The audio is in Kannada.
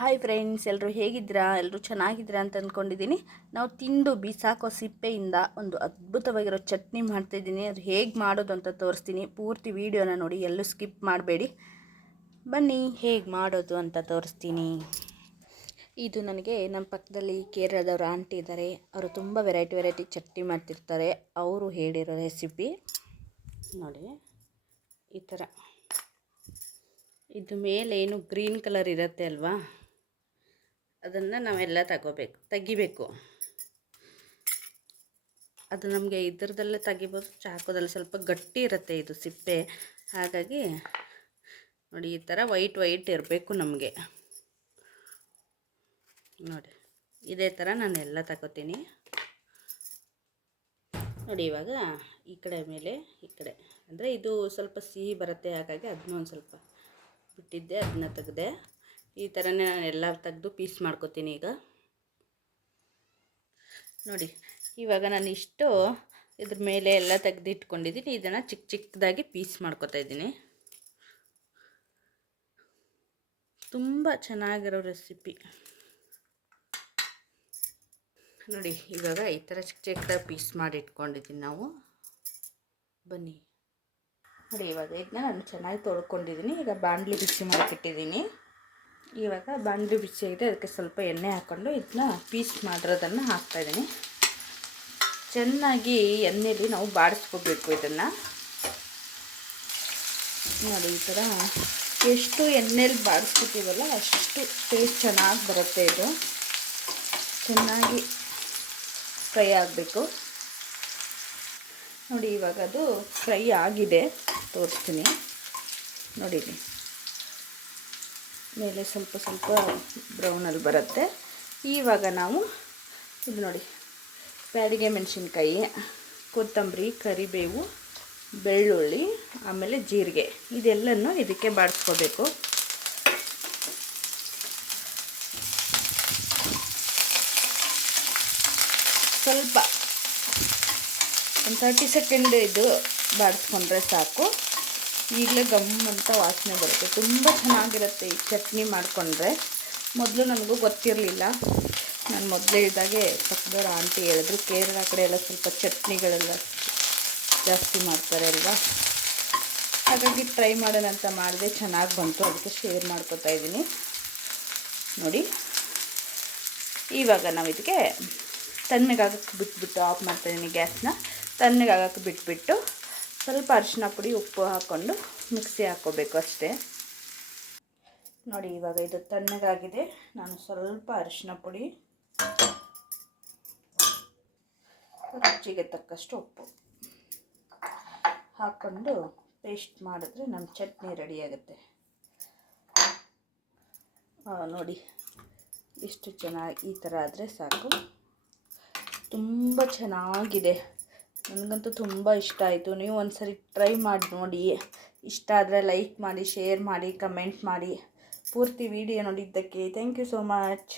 ಹಾಯ್ ಫ್ರೆಂಡ್ಸ್ ಎಲ್ಲರೂ ಹೇಗಿದ್ದೀರಾ? ಎಲ್ಲರೂ ಚೆನ್ನಾಗಿದ್ದೀರಾ ಅಂತ ಅಂದ್ಕೊಂಡಿದ್ದೀನಿ ನಾವು ತಿಂದು ಬಿಸಾಕೋ ಸಿಪ್ಪೆಯಿಂದ ಒಂದು ಅದ್ಭುತವಾಗಿರೋ ಚಟ್ನಿ ಮಾಡ್ತಾಯಿದ್ದೀನಿ ಅದು ಹೇಗೆ ಮಾಡೋದು ಅಂತ ತೋರಿಸ್ತೀನಿ. ಪೂರ್ತಿ ವೀಡಿಯೋನ ನೋಡಿ, ಎಲ್ಲೂ ಸ್ಕಿಪ್ ಮಾಡಬೇಡಿ. ಬನ್ನಿ. ಹೇಗೆ ಮಾಡೋದು ಅಂತ ತೋರಿಸ್ತೀನಿ. ಇದು ನನಗೆ ನಮ್ಮ ಪಕ್ಕದಲ್ಲಿ ಕೇರಳದವ್ರು ಆಂಟಿ ಇದ್ದಾರೆ ಅವರು ತುಂಬ ವೆರೈಟಿ ವೆರೈಟಿ ಚಟ್ನಿ ಮಾಡ್ತಿರ್ತಾರೆ. ಅವರು ಹೇಳಿರೋ ರೆಸಿಪಿ ನೋಡಿ, ಈ ಥರ. ಇದು ಮೇಲೆ ಏನು ಗ್ರೀನ್ ಕಲರ್ ಇರುತ್ತೆ ಅಲ್ವಾ? ಅದನ್ನು ನಾವೆಲ್ಲ ತಗೋಬೇಕು, ತೆಗಿಬೇಕು. ಅದು ನಮಗೆ ಇದರದಲ್ಲೇ ತೆಗಿಬೋದು, ಚಾಕುದಲ್ಲಿ ಸ್ವಲ್ಪ ಗಟ್ಟಿ ಇರುತ್ತೆ ಇದು ಸಿಪ್ಪೆ. ಹಾಗಾಗಿ ನೋಡಿ ಈ ಥರ ವೈಟ್ ವೈಟ್ ಇರಬೇಕು ನಮಗೆ. ನೋಡಿ, ಇದೇ ಥರ ನಾನು ಎಲ್ಲ ತಗೋತೀನಿ. ನೋಡಿ ಇವಾಗ ಈ ಕಡೆ ಮೇಲೆ, ಈ ಕಡೆ. ಅಂದರೆ ಇದು ಸ್ವಲ್ಪ ಸಿಹಿ ಬರುತ್ತೆ, ಹಾಗಾಗಿ ಅದನ್ನೂ ಒಂದು ಸ್ವಲ್ಪ ಬಿಟ್ಟಿದ್ದೆ ಅದನ್ನ ತೆಗೆದೆ. ಈ ಥರನೇ ನಾನು ಎಲ್ಲ ತೆಗೆದು ಪೀಸ್ ಮಾಡ್ಕೋತೀನಿ ಈಗ. ನೋಡಿ, ಇವಾಗ ನಾನು ಇಷ್ಟು ಇದ್ರ ಮೇಲೆ ಎಲ್ಲ ತೆಗೆದು ಇಟ್ಕೊಂಡಿದ್ದೀನಿ. ಇದನ್ನು ಚಿಕ್ಕ ಚಿಕ್ಕದಾಗಿ ಪೀಸ್ ಮಾಡ್ಕೋತಾ ಇದ್ದೀನಿ. ತುಂಬ ಚೆನ್ನಾಗಿರೋ ರೆಸಿಪಿ. ನೋಡಿ, ಇವಾಗ ಈ ಥರ ಚಿಕ್ಕ ಚಿಕ್ಕದಾಗಿ ಪೀಸ್ ಮಾಡಿ ಇಟ್ಕೊಂಡಿದ್ದೀನಿ ನಾವು. ಬನ್ನಿ. ನೋಡಿ, ಇವಾಗ ಇದನ್ನ ನಾನು ಚೆನ್ನಾಗಿ ತೊಳ್ಕೊಂಡಿದ್ದೀನಿ ಈಗ ಬಾಣಲಿ ಬಿಸಿ ಮಾಡಿಬಿಟ್ಟಿದ್ದೀನಿ ಇವಾಗ ಬಾಣಲಿ ಬಿಸಿಯಾಗಿದೆ ಅದಕ್ಕೆ ಸ್ವಲ್ಪ ಎಣ್ಣೆ ಹಾಕ್ಕೊಂಡು ಇದನ್ನ ಪೀಸ್ ಮಾಡಿರೋದನ್ನು ಹಾಕ್ತಾಯಿದ್ದೀನಿ ಚೆನ್ನಾಗಿ ಎಣ್ಣೆಯಲ್ಲಿ ನಾವು ಬಾಡಿಸ್ಕೋಬೇಕು ಇದನ್ನು. ನೋಡಿ, ಈ ಥರ ಎಷ್ಟು ಎಣ್ಣೆಲಿ ಬಾಡಿಸ್ಕೊತೀವಲ್ಲ ಅಷ್ಟು ಟೇಸ್ಟ್ ಚೆನ್ನಾಗಿ ಬರುತ್ತೆ ಇದು. ಚೆನ್ನಾಗಿ ಫ್ರೈ ಆಗಬೇಕು. ನೋಡಿ, ಇವಾಗ ಅದು ಫ್ರೈ ಆಗಿದೆ. ತೋರಿಸ್ತೀನಿ. ನೋಡಿರಿ ಮೇಲೆ ಸ್ವಲ್ಪ ಸ್ವಲ್ಪ ಬ್ರೌನಲ್ಲಿ ಬರುತ್ತೆ. ಇವಾಗ ನಾವು ಇದು ನೋಡಿ, ಬ್ಯಾಡಿಗೆ ಮೆಣಸಿನ್ಕಾಯಿ, ಕೊತ್ತಂಬರಿ, ಕರಿಬೇವು, ಬೆಳ್ಳುಳ್ಳಿ, ಆಮೇಲೆ ಜೀರಿಗೆ. ಇದೆಲ್ಲನೂ ಇದಕ್ಕೆ ಬಾಡಿಸ್ಕೋಬೇಕು. ಸ್ವಲ್ಪ, ಒಂದು ತರ್ಟಿ ಸೆಕೆಂಡ್ ಇದು ಬಾಡಿಸ್ಕೊಂಡ್ರೆ ಸಾಕು. ಈಗಲೇ ಗಮ್ ಅಂತ ವಾಸನೆ ಬರುತ್ತೆ. ತುಂಬ ಚೆನ್ನಾಗಿರುತ್ತೆ ಈ ಚಟ್ನಿ ಮಾಡಿಕೊಂಡ್ರೆ. ಮೊದಲು ನನಗೂ ಗೊತ್ತಿರಲಿಲ್ಲ. ನಾನು ಮೊದಲೇ ಇದ್ದಾಗೆ ಪಕ್ಕದವ್ರ ಆಂಟಿ ಹೇಳಿದ್ರು, ಕೇರಳ ಕಡೆ ಎಲ್ಲ ಸ್ವಲ್ಪ ಚಟ್ನಿಗಳೆಲ್ಲ ಜಾಸ್ತಿ ಮಾಡ್ತಾರೆ ಅಲ್ವಾ? ಹಾಗಾಗಿ ಟ್ರೈ ಮಾಡೋಣ ಅಂತ ಮಾಡಿದೆ. ಚೆನ್ನಾಗಿ ಬಂತು. ಅದಕ್ಕೆ ಶೇರ್ ಮಾಡ್ಕೋತಾ ಇದ್ದೀನಿ. ನೋಡಿ. ಇವಾಗ ನಾವು ಇದಕ್ಕೆ ತಣ್ಣಗಾಗಕ್ಕೆ ಬಿಟ್ಬಿಟ್ಟು ಆಫ್ ಮಾಡ್ತಾಯಿದ್ದೀನಿ ಗ್ಯಾಸ್ನ. ತಣ್ಣಗಾಗಕ್ಕೆ ಬಿಟ್ಬಿಟ್ಟು ಸ್ವಲ್ಪ ಅರಿಶಿನ ಪುಡಿ, ಉಪ್ಪು ಹಾಕ್ಕೊಂಡು ಮಿಕ್ಸಿ ಹಾಕ್ಕೋಬೇಕು ಅಷ್ಟೇ. ನೋಡಿ, ಇವಾಗ ಇದು ತಣ್ಣಗಾಗಿದೆ. ನಾನು ಸ್ವಲ್ಪ ಅರಿಶಿನ ಪುಡಿ, ರುಚಿಗೆ ತಕ್ಕಷ್ಟು ಉಪ್ಪು ಹಾಕ್ಕೊಂಡು ಪೇಸ್ಟ್ ಮಾಡಿದ್ರೆ ನಮ್ಮ ಚಟ್ನಿ ರೆಡಿಯಾಗುತ್ತೆ ನೋಡಿ, ಇಷ್ಟು ಚೆನ್ನಾಗಿ ಈ ಥರ ಆದರೆ ಸಾಕು. ತುಂಬ ಚೆನ್ನಾಗಿದೆ. ನನಗಂತೂ ತುಂಬ ಇಷ್ಟ ಆಯಿತು. ನೀವು ಒಂದು ಸರಿ ಟ್ರೈ ಮಾಡಿ ನೋಡಿ. ಇಷ್ಟ ಆದರೆ ಲೈಕ್ ಮಾಡಿ ಶೇರ್ ಮಾಡಿ ಕಮೆಂಟ್ ಮಾಡಿ. ಪೂರ್ತಿ ವಿಡಿಯೋ ನೋಡಿದ್ದಕ್ಕೆ ಥ್ಯಾಂಕ್ ಯು ಸೋ ಮಚ್